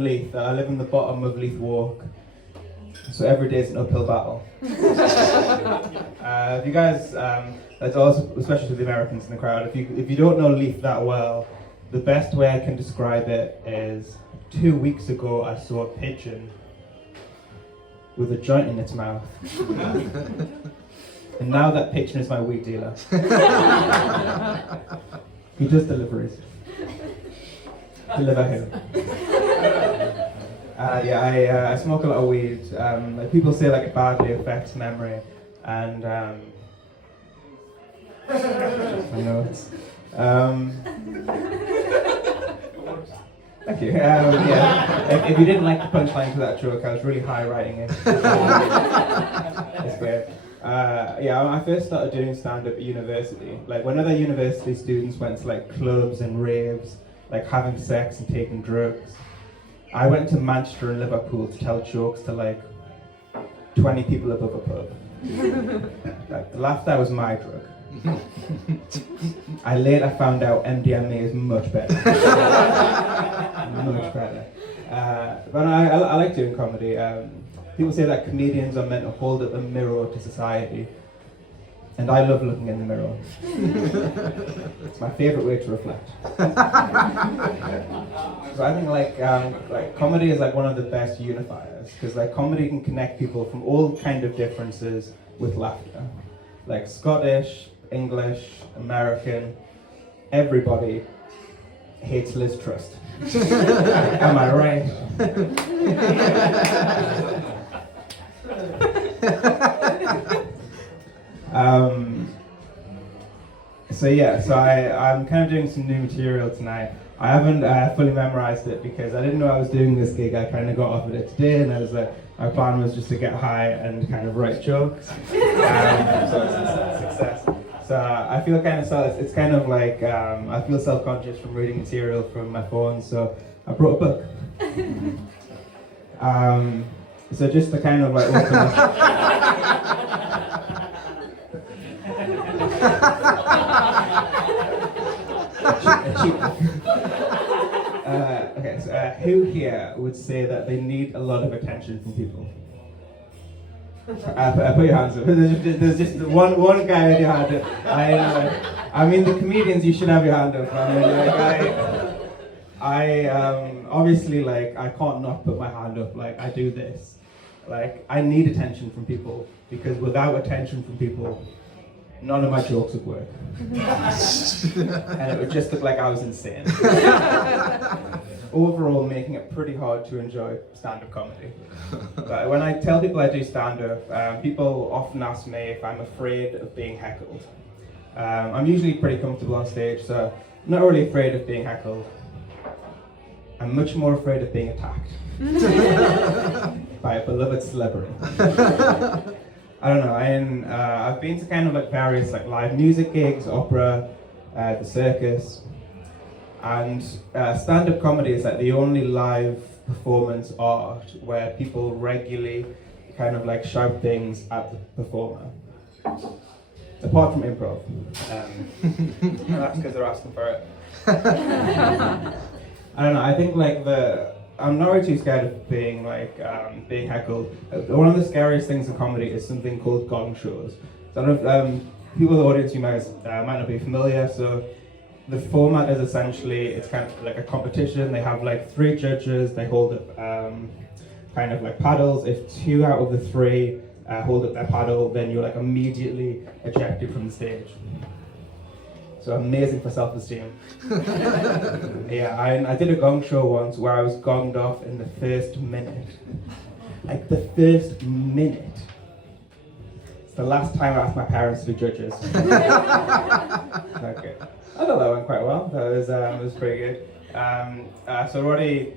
Leith. I live in the bottom of Leith Walk, so every day is an uphill battle. If you guys, that's also, especially to the Americans in the crowd, if you don't know Leith that well, the best way I can describe it is 2 weeks ago I saw a pigeon with a joint in its mouth. And now that pigeon is my weed dealer. He does deliveries. Deliver him. I smoke a lot of weed. Like people say like it badly affects memory, and my notes. Thank you. If you didn't like the punchline to that joke, I was really high writing it. It's great. I first started doing stand-up at university. Like when other university students went to like clubs and raves, like having sex and taking drugs, I went to Manchester and Liverpool to tell jokes to like 20 people above a pub. Like, the laughter was my drug. I later found out MDMA is much better. Much better. But I like doing comedy. People say that comedians are meant to hold up a mirror to society. And I love looking in the mirror. It's my favourite way to reflect. So I think like comedy is like one of the best unifiers, because like comedy can connect people from all kind of differences with laughter. Like Scottish, English, American, everybody hates Liz Truss. Am I right? So I'm kind of doing some new material tonight. I haven't fully memorized it because I didn't know I was doing this gig. I kind of got offered it today, and I was like, my plan was just to get high and kind of write jokes. So it's a success. So I feel kind of it's kind of like I feel self-conscious from reading material from my phone, so I brought a book. So just to kind of like open up. Who here would say that they need a lot of attention from people? Put your hands up. There's just one guy with your hand up. I mean, the comedians, you should have your hand up. I mean, like, obviously, like, I can't not put my hand up. Like, I do this. Like, I need attention from people, because without attention from people, none of my jokes would work. And it would just look like I was insane. Overall, making it pretty hard to enjoy stand-up comedy. But when I tell people I do stand-up, people often ask me if I'm afraid of being heckled. I'm usually pretty comfortable on stage, so I'm not really afraid of being heckled. I'm much more afraid of being attacked by a beloved celebrity. I don't know, I've been to kind of like various like live music gigs, opera, the circus, and stand-up comedy is like the only live performance art where people regularly kind of like shout things at the performer. Apart from improv. And that's because they're asking for it. I don't know, I think like I'm not really too scared of being being heckled. One of the scariest things in comedy is something called gong shows. So I don't know, people in the audience, you might not be familiar. So the format is essentially, it's kind of like a competition. They have like 3 judges. They hold up kind of like paddles. If 2 out of the 3 hold up their paddle, then you're like immediately ejected from the stage. So amazing for self-esteem. I did a gong show once where I was gonged off in the first minute. Like the first minute. It's the last time I asked my parents to be judges. Okay. I thought that went quite well. That was pretty good. So already